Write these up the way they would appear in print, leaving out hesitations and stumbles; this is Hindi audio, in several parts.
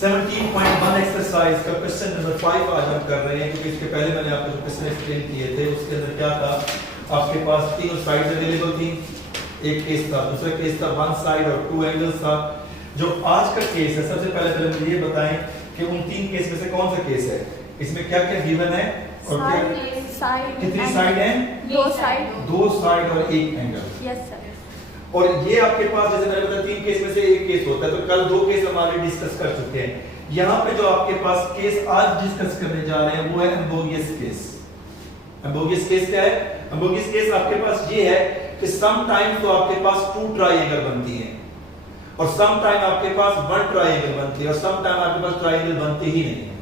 17.1 एक्सरसाइज का क्वेश्चन नंबर 5 आज हम कर रहे हैं, क्योंकि इसके पहले मैंने आपको जो क्वेश्चन एक्सप्लेन किए थे उसके अंदर क्या था, आपके पास तीनों साइड्स अवेलेबल थी। एक केस था, दूसरा केस था वन साइड और टू एंगल्स था। जो आज का केस है, सबसे पहले मुझे ये बताएं कि उन तीन केस में से कौन सा केस है, इसमें क्या क्या गिवन है और क्या कितनी साइड है? दो साइड और एक एंगल। Yes sir. और ये आपके पास जैसे मैंने बताया तीन केस में से एक केस होता है, तो कल दो केस हमारे डिस्कस कर चुके हैं। यहाँ पे जो आपके पास केस आज डिस्कस करने जा रहे हैं वो है एम्बोगियस केस। एम्बोगियस केस क्या है? एम्बोगियस केस आपके पास ये है कि सम टाइम तो आपके पास टू ट्रायंगल बनती है और सम टाइम आपके पास वन ट्रायंगल बनती है और सम टाइम आपके पास ट्रायंगल बनते ही नहीं है।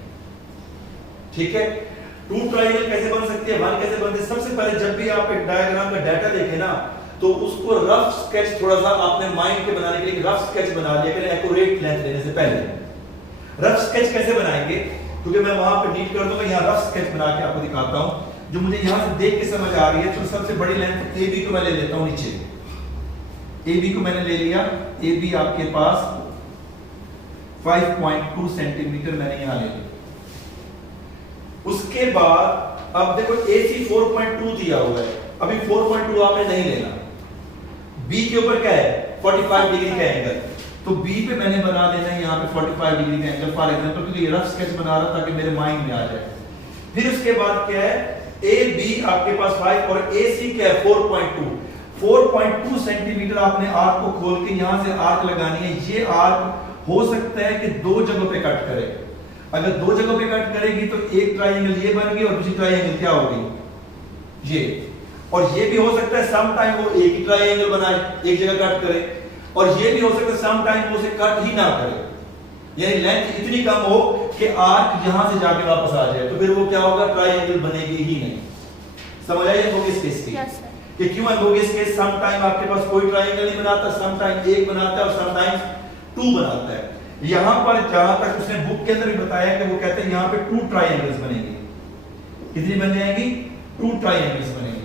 ठीक है, टू ट्रायंगल कैसे बन सकती है, वन कैसे बनती है? सबसे पहले जब भी आप एक डायग्राम का डाटा देखें ना, तो उसको रफ स्केच थोड़ा सा आपने माइंड के बनाने के लिए रफ स्केच बना लिया करें एक्यूरेट लेंथ लेने से पहले। रफ स्केच कैसे बनाएंगे, क्योंकि मैं वहां पे नीट कर दूंगा, यहाँ रफ स्केच बना के आपको दिखाता हूं जो मुझे यहां से देख के समझ आ रही है। तो सबसे बड़ी लेंथ ए बी को मैं ले लेता हूं, नीचे ए बी को मैंने ले लिया। ए बी आपके पास 5.2 सेंटीमीटर मैंने यहां ले लिया। उसके बाद अब देखो ए सी 4.2 दिया हुआ है, अभी 4.2 आपने नहीं लेना। बी के ऊपर क्या है? 45 डिग्री का एंगल, तो बी पे मैंने बना देना है यहाँ पे 45 डिग्री का एंगल फॉर एग्जांपल, क्योंकि ये रफ स्केच बना रहा ताकि मेरे माइंड में आ जाए। फिर उसके बाद क्या है? ए बी आपके पास 5 और ए सी क्या है? 4.2 सेंटीमीटर आपने आर्क को खोल के यहाँ से आर्क लगानी है। ये आर्क हो सकता है कि दो जगहों पे कट करे। अगर दो जगहों पे कट करेगी तो एक ट्रायंगल ये बन गई और दूसरी ट्रायंगल क्या होगी? ये। और ये भी हो सकता है सम टाइम वो एक ही ट्रायंगल बनाए, एक जगह कट करे, और ये भी हो सकता है सम टाइम वो उसे कट ही ना करे, यानी लेंथ इतनी कम हो कि आर्क यहां से जाके वापस आ जाए, तो फिर वो क्या होगा? ट्रायंगल बनेगी ही नहीं। समझ आई एम्बोगियस केस की? Yes sir. कि क्यों एम्बोगियस केस सम टाइम आपके पास कोई ट्रायंगल नहीं बनाता, सम टाइम एक बनाता है और सम टाइम टू बनाता है। यहां पर जहां तक उसने बुक के अंदर भी बताया कि वो कहते हैं यहां पे टू ट्रायंगल्स बनेंगे। कितनी बन जाएंगी? टू ट्रायंगल्स बनेंगी,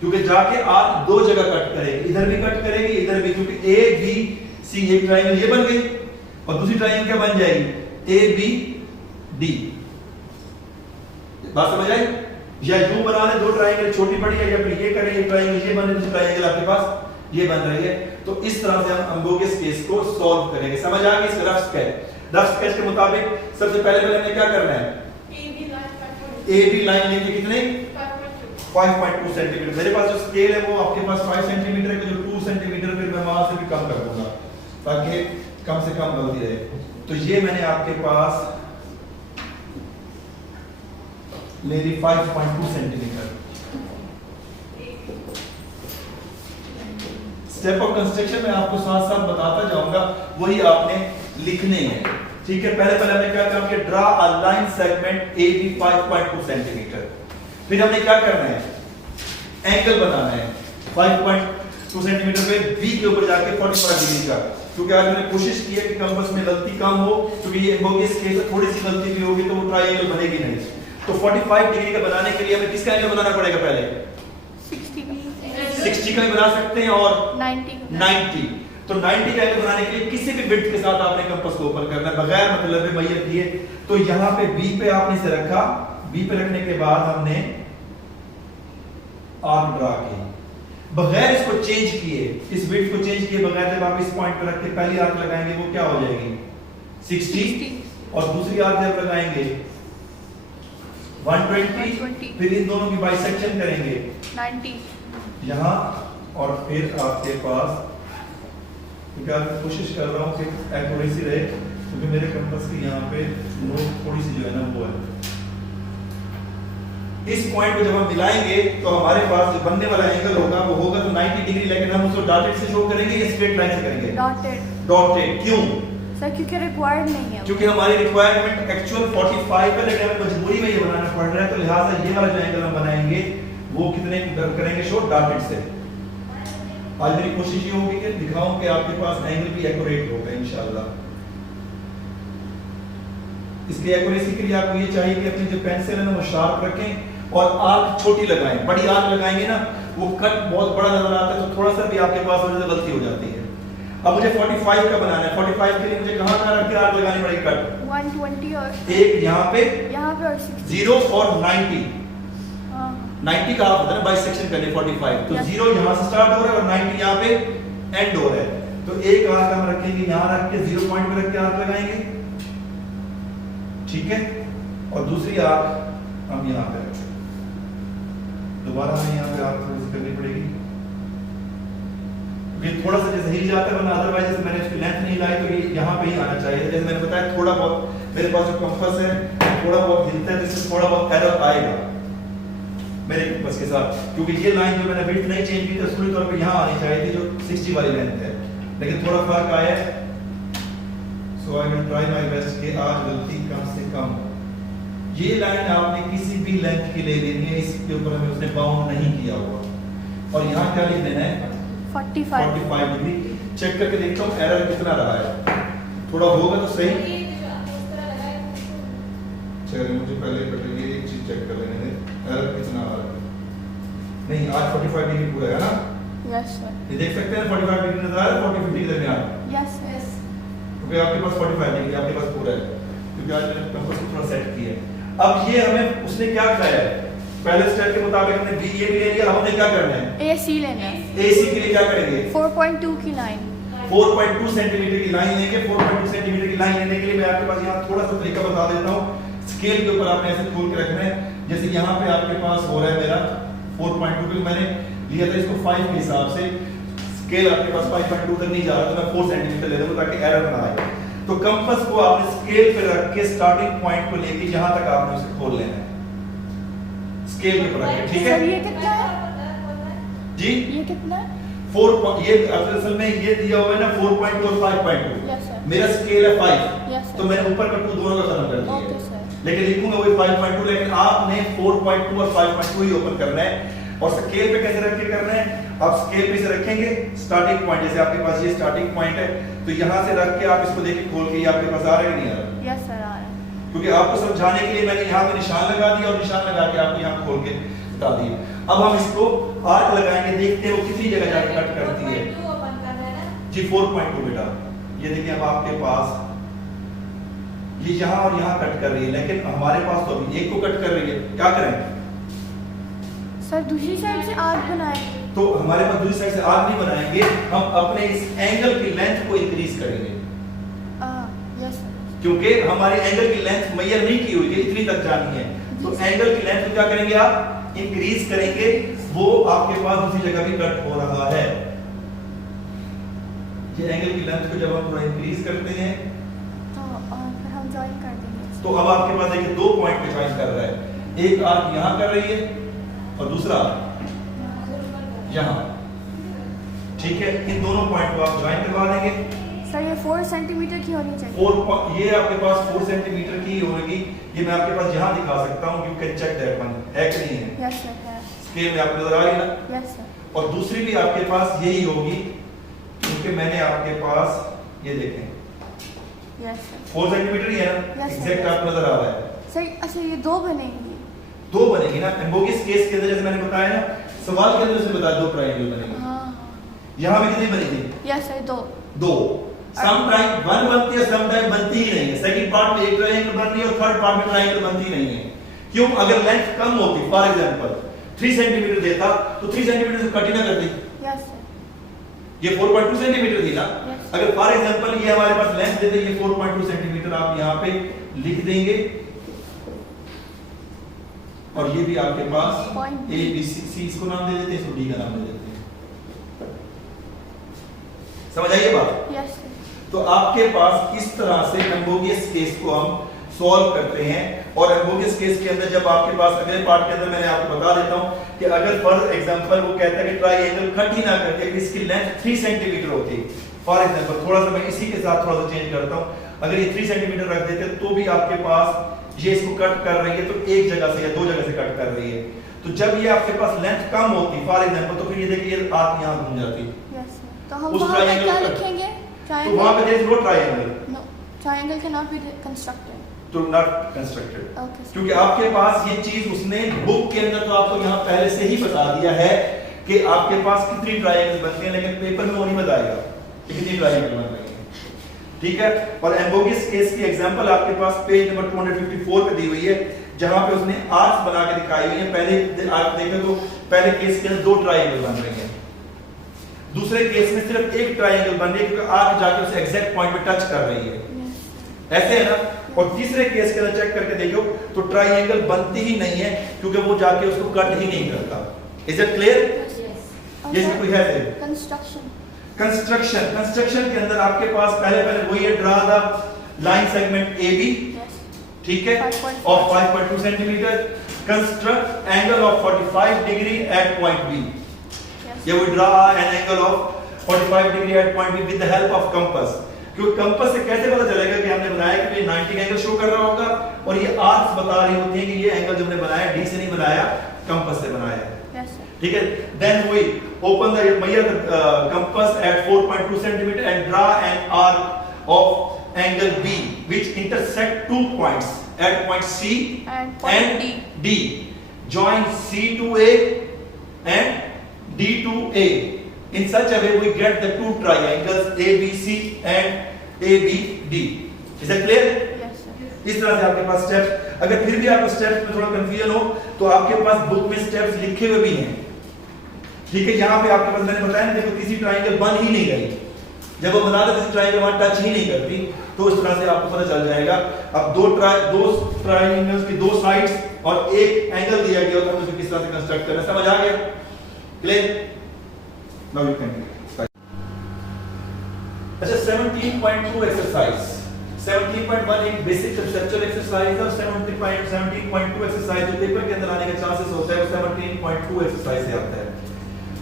क्योंकि जाके आर्क दो जगह कट करेगी, इधर भी कट करेगी इधर भी, क्योंकि ए बी सी एक ट्रायंगल ये बन गई और दूसरी ट्रायंगल क्या बन जाएगी? A B D. बात समझ आई? या यूं बना ले दो ट्रायंगल छोटी बड़ी है, या फिर ये करें एक ट्रायंगल ये बने, दूसरी ट्रायंगल आपके पास ये बन रही है। तो इस तरह से हम एम्बोगियस केस को सॉल्व करेंगे। समझ आ गई? इसका रफ स्केच, रफ स्केच के मुताबिक सबसे पहले हमें क्या करना है? ए बी लाइन लेंगे कितने? 5.2 सेंटीमीटर। मेरे पास जो स्केल है वो आपके पास 5 सेंटीमीटर है, जो 2 सेंटीमीटर फिर मैं वहां से भी कम कर दूंगा ताकि कम से कम गलती रहे। तो ये मैंने आपके पास ले ली 5.2 सेंटीमीटर। स्टेप ऑफ कंस्ट्रक्शन में आपको साथ साथ बताता जाऊंगा, वही आपने लिखने हैं। ठीक है, पहले हमने क्या काम किया? Draw a line segment A B 5.2 centimetre. फिर हमने क्या करना है? एंगल बनाना है 5.2 सेंटीमीटर पे बी के ऊपर जाके 45 डिग्री का, क्योंकि आज मैंने कोशिश की है कि कंपास में गलती कम हो, क्योंकि ये एम्बोगियस केस में थोड़ी सी गलती भी होगी तो वो ट्रायंगल बनेगी नहीं। तो 45 डिग्री का बनाने के लिए हमें किसका एंगल बनाना पड़ेगा? पहले 60 का भी बना सकते हैं और 90। तो 90 का एंगल बनाने के लिए किसी भी विड्थ के साथ आपने कंपास को ओपन करना है बगैर मतलब मैयत किए। तो यहाँ पे बी पे आपने इसे रखा, बी पे रखने के बाद हमने आर्क ड्रा की बगैर इसको चेंज किए, इस विड्थ को चेंज किए बगैर। जब आप इस पॉइंट पे रख के पहली आर्क लगाएंगे वो क्या हो जाएगी? 60 और दूसरी आर्क जब लगाएंगे 120, फिर इन दोनों की बाइसेक्शन करेंगे 90 यहाँ, और फिर आपके पास, क्योंकि मैं कोशिश कर रहा हूँ कि एक्यूरेसी रहे, क्योंकि मेरे कंपास की यहाँ पे नोक थोड़ी सी जो है ना वो है। इस पॉइंट पे जब हम मिलाएंगे तो हमारे पास जो बनने वाला एंगल होगा वो होगा तो 90 डिग्री, लेकिन हम उसको डॉटेड से शो करेंगे या स्ट्रेट लाइन से करेंगे? डॉटेड। क्यों सर? क्योंकि रिक्वायर्ड नहीं है, क्योंकि हमारी रिक्वायरमेंट एक्चुअल 45 है, लेकिन हमें मजबूरी में ये बनाना पड़ रहा है, तो लिहाजा ये वाला जो एंगल हम बनाएंगे वो कितने करेंगे शो? डॉटेड से। आज मेरी कोशिश ये होगी कि दिखाऊं कि आपके पास एंगल भी एक्यूरेट होगा इंशाल्लाह। इसकी एक्यूरेसी के लिए आपको ये चाहिए कि अपनी जो पेंसिल है ना वो शार्प रखें और आर्क छोटी लगाएं। बड़ी आर्क लगाएंगे ना वो कट बहुत बड़ा नजर आता है, तो थोड़ा सा भी आपके पास वजह से गलती हो जाती है। अब मुझे 45 का बनाना है। 45 के लिए मुझे कहाँ रख के आर्क लगानी पड़ेगी कट? 120 और एक यहाँ पे और 60 0 और 90। हाँ 90 का आप होता है ना बाइसेक्शन करने 45, तो Yes. 0 यहाँ से स्टार्ट हो रहा है और 90 यहाँ पे एंड हो रहा है। तो एक आर्क हम रखेंगे यहाँ रख के 0 पॉइंट पे रख के आर्क लगाएंगे, ठीक है, और दूसरी आर्क हम यहाँ पे रखेंगे। दोबारा हमें यहाँ पे आर्क थोड़ी सी करनी पड़ेगी, ये थोड़ा सा जैसे हिल जाता है, वरना अदरवाइज जैसे मैंने इसकी लेंथ नहीं लाई तो ये यहाँ पे ही आना चाहिए। जैसे मैंने बताया थोड़ा बहुत मेरे पास जो कंपास है थोड़ा बहुत हिलता है, तो इससे थोड़ा बहुत एरर आएगा मेरे कंपास के साथ, क्योंकि ये लाइन जो मैंने विड्थ नहीं चेंज की तो पूरी तौर पे यहाँ आनी चाहिए थी जो 60 वाली लेंथ है, लेकिन थोड़ा फर्क आया है। So I will try my best कि आज गलती कम से कम। ये लाइन आपने किसी भी लेंथ की ले लेनी है, इसके ऊपर हमें उसने बाउंड नहीं किया हुआ, और यहाँ क्या लिख देना है 45 डिग्री। चेक करके देखता हूँ एरर कितना रहा है, थोड़ा होगा तो सही। चलिए मुझे पहले ये एक चीज चेक कर लेने दें, एरर कितना आ रहा है। नहीं आज 45 डिग्री पूरा है ना? Yes sir. ये देख सकते हैं 45 डिग्री नजर आ रहा है 40-50 के दरमियान, यस यस। क्योंकि आपके पास 45 डिग्री आपके पास पूरा है, क्योंकि आज मैंने कंपास को थोड़ा सेट किया है। अब ये हमें उसने क्या कराया है, पहले स्टेप के मुताबिक हमने बी ये भी ले लिया, हमने क्या करना है AC लेना है। AC के लिए क्या करेंगे 4.2 की लाइन 4.2 सेंटीमीटर की लाइन लेंगे। 4.2 सेंटीमीटर की लाइन लेने के लिए मैं आपके पास यहाँ थोड़ा सा तरीका बता देता हूँ। स्केल के ऊपर आपने ऐसे खोल के रखना है, जैसे यहाँ पे आपके पास हो रहा है मेरा 4.2, क्योंकि मैंने लिया था इसको 5 के हिसाब से, स्केल आपके पास 5.2 तक नहीं जा रहा, तो मैं 4 सेंटीमीटर ले लूंगा ताकि एरर ना आए। तो कंपास को आपने स्केल पे रख के स्टार्टिंग पॉइंट को लेके जहां तक आपने उसे खोल लेना है, स्केल पे रख के, ठीक है सर ये कितना है जी? ये कितना है 4 ये असल में ये दिया हुआ है ना 4.2 और 5.2, यस सर मेरा स्केल है 5, यस तो मैंने ऊपर का 2 दोनों का खत्म कर दिया ओके है, सर। लेकिन लिखूंगा वही 5.2, लेकिन आपने 4.2 और 5.2 ही ओपन करना है। और स्केल पे कैसे रख के करना है, आप स्केल पे से रखेंगे स्टार्टिंग पॉइंट, जैसे आपके पास ये स्टार्टिंग पॉइंट है, तो यहां से रख के आप इसको देखिए खोल के, ये आपके पास आ रहा है कि नहीं आ रहा? यस सर आ रहा है। क्योंकि आपको समझाने के लिए मैंने यहाँ पे निशान लगा दिया और निशान लगा के आपको यहाँ खोल के बता दिया। अब हम इसको आर्क लगाएंगे, देखते हैं वो कितनी जगह जाके कट करती है। जी 4.2 बेटा, ये देखिए अब आपके पास ये यहाँ और यहाँ कट कर रही है, लेकिन हमारे पास तो अभी एक को कट कर रही है, क्या करें सर दूसरी साइड से आर्क बनाएंगे, तो हमारे पास दूसरी साइड से आर्क नहीं बनाएंगे, हम अपने इस एंगल की लेंथ को इंक्रीज करेंगे, यस सर। क्योंकि हमारे एंगल की लेंथ मेजर नहीं की हुई है, इतनी तक जानी है, तो एंगल की लेंथ को क्या करेंगे आप इंक्रीज करेंगे, वो आपके पास दूसरी जगह भी कट हो रहा है। ये एंगल की लेंथ को जब हम थोड़ा इंक्रीज करते हैं तो फिर हम ज्वाइन कर देंगे, तो अब आपके पास देखिए 2 पॉइंट पे ज्वाइन कर रहा है, एक आर्क यहाँ कर रही है और दूसरा यहाँ, ठीक है, इन दोनों पॉइंट को आप ज्वाइन करवा देंगे। सर ये 4 सेंटीमीटर की होनी चाहिए। 4 ये आपके पास 4 सेंटीमीटर की होगी, ये मैं आपके पास यहाँ दिखा सकता हूँ, you can check that one, है कि नहीं है? यस सर है। स्केल में आपको नजर आ रही है ना? Yes sir. और दूसरी भी आपके पास यही होगी, क्योंकि मैंने आपके पास ये देखें यस सर 4 सेंटीमीटर ही है ना, Yes, sir. एग्जैक्ट आपको नजर आ रहा है। सर अच्छा ये 2 बनेंगी, 2 बनेगी ना, एम्बोगिस केस के अंदर जैसे मैंने बताया ना, सवाल के अंदर से बता 2 ट्रायंगल बनेंगे। हाँ यहाँ में कितनी बनेगी? Yes sir 2। सम टाइम 1 बनती है, सम टाइम बनती ही नहीं है। सेकंड पार्ट में एक ट्रायंगल बन रही है और थर्ड पार्ट में ट्रायंगल बनती नहीं है। क्यों? अगर लेंथ कम होती, फॉर एग्जांपल 3 सेंटीमीटर देता तो 3 सेंटीमीटर से कट ही ना करती, यस सर ये 4.2 सेंटीमीटर थी ना। Yes. अगर फॉर एग्जांपल ये हमारे पास लेंथ देते ये 4.2 सेंटीमीटर, आप यहाँ पे लिख देंगे और ये भी आपके पास Point A B C इसको नाम दे देते हैं, इसको D का नाम दे देते हैं। समझ आई ये बात? Yes sir. तो आपके पास इस तरह से एम्बोगियस केस को हम सॉल्व करते हैं। और एम्बोगियस केस के अंदर जब आपके पास अगले पार्ट के अंदर मैंने आपको बता देता हूं कि अगर फॉर एग्जांपल वो कहता है कि ट्रायंगल कट ही ना करके इसकी लेंथ 3 सेंटीमीटर होती, फॉर एग्जांपल थोड़ा सा मैं इसी के साथ थोड़ा सा चेंज करता हूं, अगर ये 3 सेंटीमीटर रख देते तो भी आपके पास ये इसको कट कर रही है तो एक जगह से या 2 जगह से कट कर रही है। तो जब ये आपके पास लेंथ कम होती फॉर एग्जांपल, तो फिर ये देखिए ये आर्क यहां घूम जाती, यस सर। तो हम उस वहां पे triangle क्या पर- लिखेंगे? तो वहां पे there is no triangle, no triangle can not be constructed. तो नॉट कंस्ट्रक्टेड, ओके सर। क्योंकि आपके पास ये चीज उसने बुक के अंदर तो आपको यहाँ पहले से ही बता दिया है कि आपके पास कितनी ट्रायंगल बनती हैं, लेकिन पेपर में वो नहीं बताएगा। कितनी ट्रायंगल बन रही है, ठीक है। और एम्बोगिस केस की एग्जांपल आपके पास पेज नंबर 254 पे दी हुई है, जहां पे उसने आर्क्स बना के दिखाई हुई है। पहले आप देखें तो पहले केस के अंदर 2 ट्रायंगल बन रही है, दूसरे केस में सिर्फ एक ट्रायंगल बन रही है क्योंकि आर्क जाके उस एग्जैक्ट पॉइंट पे टच कर रही है, ऐसे है ना। और तीसरे केस के अंदर चेक करके देखो तो ट्रायंगल बनती ही नहीं है क्योंकि वो जाके उसको कट ही नहीं करता। Is it clear? ये कोई है कंस्ट्रक्शन के अंदर आपके पास पहले वही है, draw the line segment AB, ठीक है, of 5.2 centimetre, construct angle of 45 degree at point B। ये we draw an angle of 45 degree at point B with the help of compass। क्योंकि कंपास से कैसे पता चलेगा कि हमने बनाया कि ये 90 एंगल शो कर रहा होगा, और ये आर्क्स बता रही होती है कि ये एंगल जो हमने बनाया D से नहीं बनाया, कंपास से बनाया है, ठीक है। Then we open the measure the compass at 4.2 cm and draw an arc of angle B which intersect 2 points at point C and point D. Join C to A and D to A. In such a way we get the 2 triangles ABC and ABD. Is that clear? Yes, sir. इस तरह से आपके पास स्टेप्स, अगर फिर भी आपको स्टेप्स में थोड़ा कंफ्यूजन हो तो आपके पास बुक में स्टेप्स लिखे हुए भी हैं, ठीक है। यहाँ पे आपके पास मैंने बताया ना, देखो तीसरी ट्रायंगल बन ही नहीं गई, जब वो बना देते ट्रायंगल वहां टच ही नहीं करती, तो इस तरह से आपको पता चल जाएगा। अब दो ट्रायंगल्स की 2 साइड्स और एक एंगल दिया गया होता है, तो किस तरह से कंस्ट्रक्ट करना, समझ आ गया? क्लियर? Now you can. अच्छा 17.2 एक्सरसाइज, 17.1 एक बेसिक कंसेप्चुअल एक्सरसाइज है, और 17.2 एक्सरसाइज जो पेपर के अंदर आने का चांसेस होता है वो 17.2 एक्सरसाइज से आता है।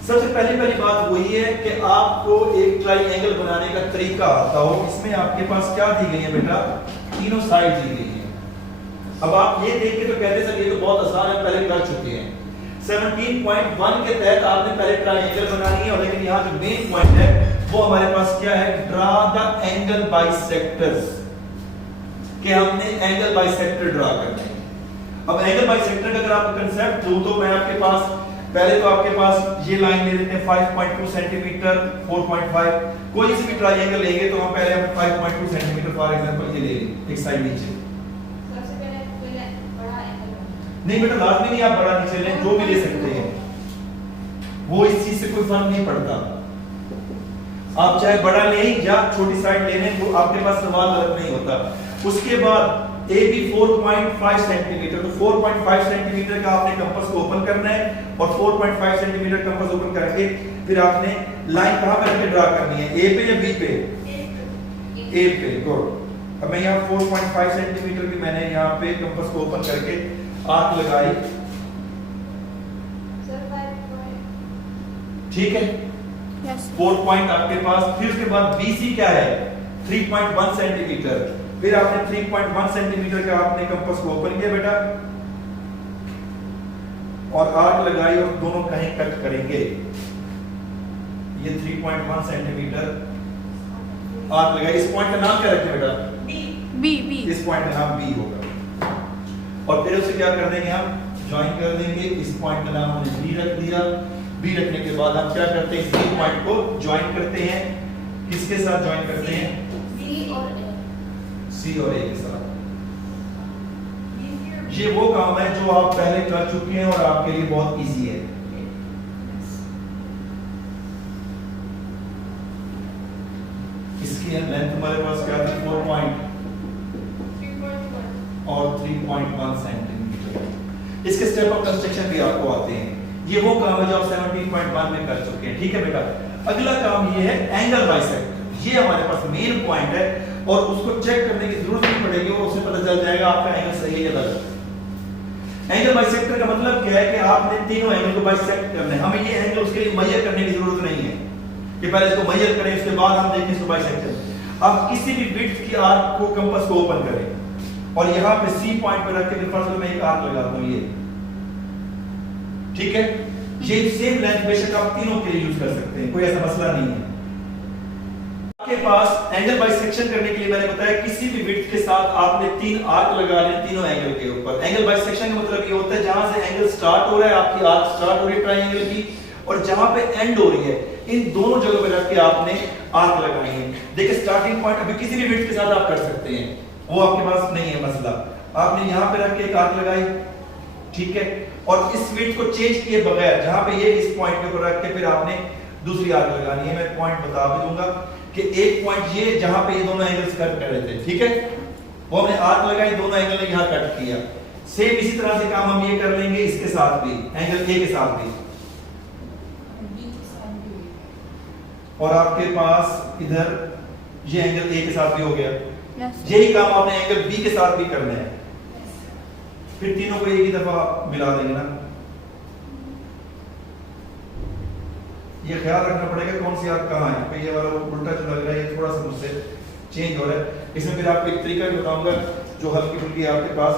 सबसे पहली बात वही है कि आपको एक ट्रायंगल बनाने का तरीका आता हो। इसमें आपके पास क्या दी गई है बेटा? तीनों साइड दी गई है। अब आप ये देख के तो कहते सर ये तो बहुत आसान है, पहले कर चुके हैं। 17.1 के तहत आपने पहले ट्रायंगल बनानी है, और लेकिन यहाँ जो मेन पॉइंट है वो हमारे पास क्या है? ड्रा द एंगल बाइसेक्टर्स, कि हमने एंगल बाइसेक्टर ड्रा करना है। अब एंगल बाइसेक्टर का अगर आपको कांसेप्ट दूं तो मैं आपके पास पहले तो आपके पास ये लाइन ले लेते हैं 5.2 सेंटीमीटर 4.5, कोई सी भी ट्रायंगल लेंगे तो हम पहले हम 5.2 सेंटीमीटर फॉर एग्जांपल ये ले लें एक साइड नीचे। सबसे पहले बड़ा एंगल नहीं बेटा लाजमी नहीं आप बड़ा नीचे लें, जो भी ले सकते हैं, वो इस चीज से कोई फर्क नहीं पड़ता। आप चाहे बड़ा लें या छोटी साइड ले लें, वो आपके पास सवाल गलत नहीं होता। उसके बाद AB 4.5 सेंटीमीटर, तो 4.5 सेंटीमीटर का आपने कंपास को ओपन करना है, और 4.5 सेंटीमीटर कंपास ओपन करके फिर आपने लाइन कहां पर रख ड्रा करनी है? A पे या B पे? A पे। गुड। अब मैं यहाँ 4.5 सेंटीमीटर की मैंने यहाँ पे कंपास को ओपन करके आर्क लगाई, ठीक है। Yes. 4 पॉइंट आपके पास, फिर उसके बाद BC क्या है? 3.1 सेंटीमीटर, फिर आपने 3.1 सेंटीमीटर का आपने कंपास को ओपन किया बेटा, और आर्क लगाई, और दोनों कहीं कट करेंगे। ये 3.1 सेंटीमीटर आर्क लगाई, इस पॉइंट का नाम क्या रखें बेटा? B। इस पॉइंट का नाम B होगा, और फिर उसे क्या कर देंगे? हम ज्वाइन कर देंगे। इस पॉइंट का नाम हमने B रख दिया। B रखने के बाद हम क्या करते हैं? इस पॉइंट को ज्वाइन करते हैं, किसके साथ ज्वाइन करते हैं? C और A के साथ। ये वो काम है जो आप पहले कर चुके हैं और आपके लिए बहुत इजी है। इसकी लेंथ हमारे पास क्या थी? 4 पॉइंट और 3.1 सेंटीमीटर। इसके स्टेप ऑफ कंस्ट्रक्शन भी आपको आते हैं। ये वो काम है जो आप 17.1 में कर चुके हैं, ठीक है बेटा। अगला काम ये है एंगल बाइसेक्टर। ये हमारे पास मेन पॉइंट है, और उसको चेक करने की जरूरत नहीं पड़ेगी, और उससे पता चल जाएगा आपका एंगल सही है या गलत। एंगल बाइसेक्टर का मतलब क्या है कि आपने तीनों एंगल को बाइसेक्ट करना है। हमें ये एंगल उसके लिए मेजर करने की जरूरत नहीं है कि पहले इसको मेजर करें उसके बाद हम देखें इसको बाइसेक्ट। आप किसी भी विड्थ की आर्क को कंपास को ओपन करें, और यहाँ पे C पॉइंट पर रख के फिर फर्स्ट में एक आर्क लगाता हूं, ये ठीक है। ये सेम लेंथ बेशक आप तीनों के लिए यूज कर सकते हैं, कोई ऐसा मसला नहीं है। आपके पास एंगल बाइसेक्शन करने के लिए मैंने बताया किसी भी विड्थ के साथ आपने 3 आर्क लगा लें तीनों एंगल के ऊपर। एंगल बाइसेक्शन का मतलब ये होता है जहां से एंगल स्टार्ट हो रहा है, आपकी आर्क स्टार्ट हो रही है ट्रायंगल की, और जहां पे एंड हो रही है इन दोनों जगहों पे रख के आपने आर्क लगानी है। देखिए स्टार्टिंग पॉइंट अभी किसी भी विड्थ के साथ आप कर सकते हैं, वो आपके पास नहीं है मसला। आपने यहाँ पे रख के एक आर्क लगाई, ठीक है, और इस विड्थ को चेंज किए बगैर जहां पे ये इस पॉइंट के ऊपर रख के फिर आपने दूसरी आर्क लगानी है। मैं पॉइंट बता भी दूंगा कि एक पॉइंट ये जहां पे ये दोनों एंगल्स कट कर रहे थे, ठीक है, वो हमने आर्क लगाई, दोनों एंगल ने यहां कट किया। सेम इसी तरह से काम हम ये कर लेंगे इसके साथ भी, एंगल ए के साथ भी। और आपके पास इधर ये एंगल ए के साथ भी हो गया। यही काम आपने एंगल बी के साथ भी करना है। फिर तीनों को एक ही दफा मिला देंगे ना। ये ख्याल रखना पड़ेगा कौन सी आर्क कहाँ है, ये वाला उल्टा जो लग रहा है ये थोड़ा सा मुझसे चेंज हो रहा है। इसमें फिर आपको एक तरीका भी बताऊंगा जो हल्की फुल्की आपके पास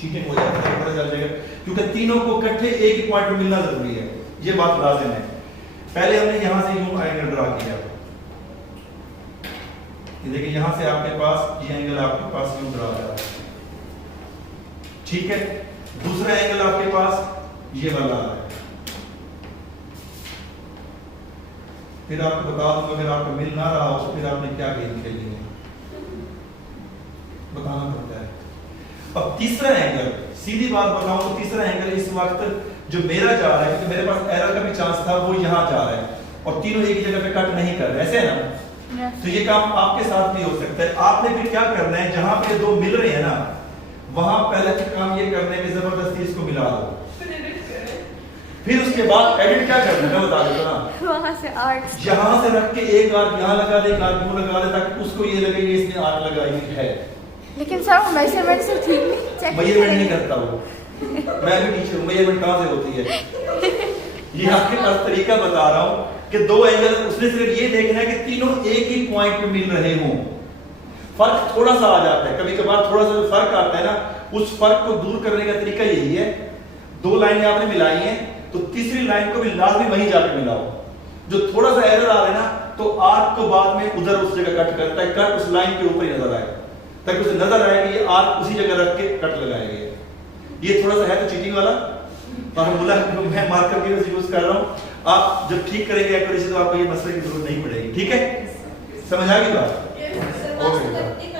चीटिंग हो जाती है, पता चल जाएगा, क्योंकि तीनों को इकट्ठे एक ही पॉइंट पे मिलना जरूरी है, ये बात लाजिम है। पहले हमने यहां से यूं एंगल ड्रा किया, ये देखिए यहां से आपके पास ये एंगल आपके पास यूं ड्रा हो रहा है, ठीक है। दूसरा एंगल आपके पास ये वाला है। फिर आपको बता दूंगा अगर आपको मिल ना रहा हो तो फिर आपने क्या गेम खेली है, बताना पड़ता है। अब तीसरा एंगल, सीधी बात बताऊं तो तीसरा एंगल इस वक्त जो मेरा जा रहा है, क्योंकि मेरे पास एरर का भी चांस था, वो यहाँ जा रहा है और तीनों एक ही जगह पे कट नहीं कर रहे, ऐसे है ना। तो ये काम आपके साथ भी हो सकता है। आपने फिर क्या करना है, जहां पे दो मिल रहे हैं ना, वहां पहले तो काम ये करने की जबरदस्ती इसको मिला दो, फिर उसके बाद एडिट क्या करना है मैं बता देता ना। वहां से आर्क यहां से रख के एक आर्क यहाँ लगा दे, एक आर्क यूं लगा दे, ताकि उसको ये लगे कि इसने आर्क लगाई है। लेकिन सर वो मेजरमेंट से ठीक नहीं चेक मेजरमेंट नहीं करता वो, मैं भी टीचर हूं, मेजरमेंट कहां से होती है। ये आपके पास तरीका बता रहा हूं कि दो एंगल, उसने सिर्फ ये देखना है कि तीनों एक ही पॉइंट पे मिल रहे हों। फर्क थोड़ा सा आ जाता है, कभी कभार थोड़ा सा जो फर्क आता है ना, उस फर्क को दूर करने का तरीका यही है, दो लाइनें आपने मिलाई हैं तो तीसरी लाइन को भी लाजमी वहीं जाके मिलाओ। जो थोड़ा सा एरर आ रहा है ना, तो आर्क को बाद में उधर उस जगह कट करता है, कट उस लाइन के ऊपर ही नजर आए, ताकि उसे नजर आए कि ये आर्क उसी जगह रख के कट लगाए गए। ये थोड़ा सा है तो चीटिंग वाला, फार्मूला मैं मार्कर के वजह से यूज कर रहा हूं। आप जब ठीक करेंगे एक्यूरेसी तो आपको ये मसले की जरूरत नहीं पड़ेगी, ठीक है, समझ आ गई बात। ओके।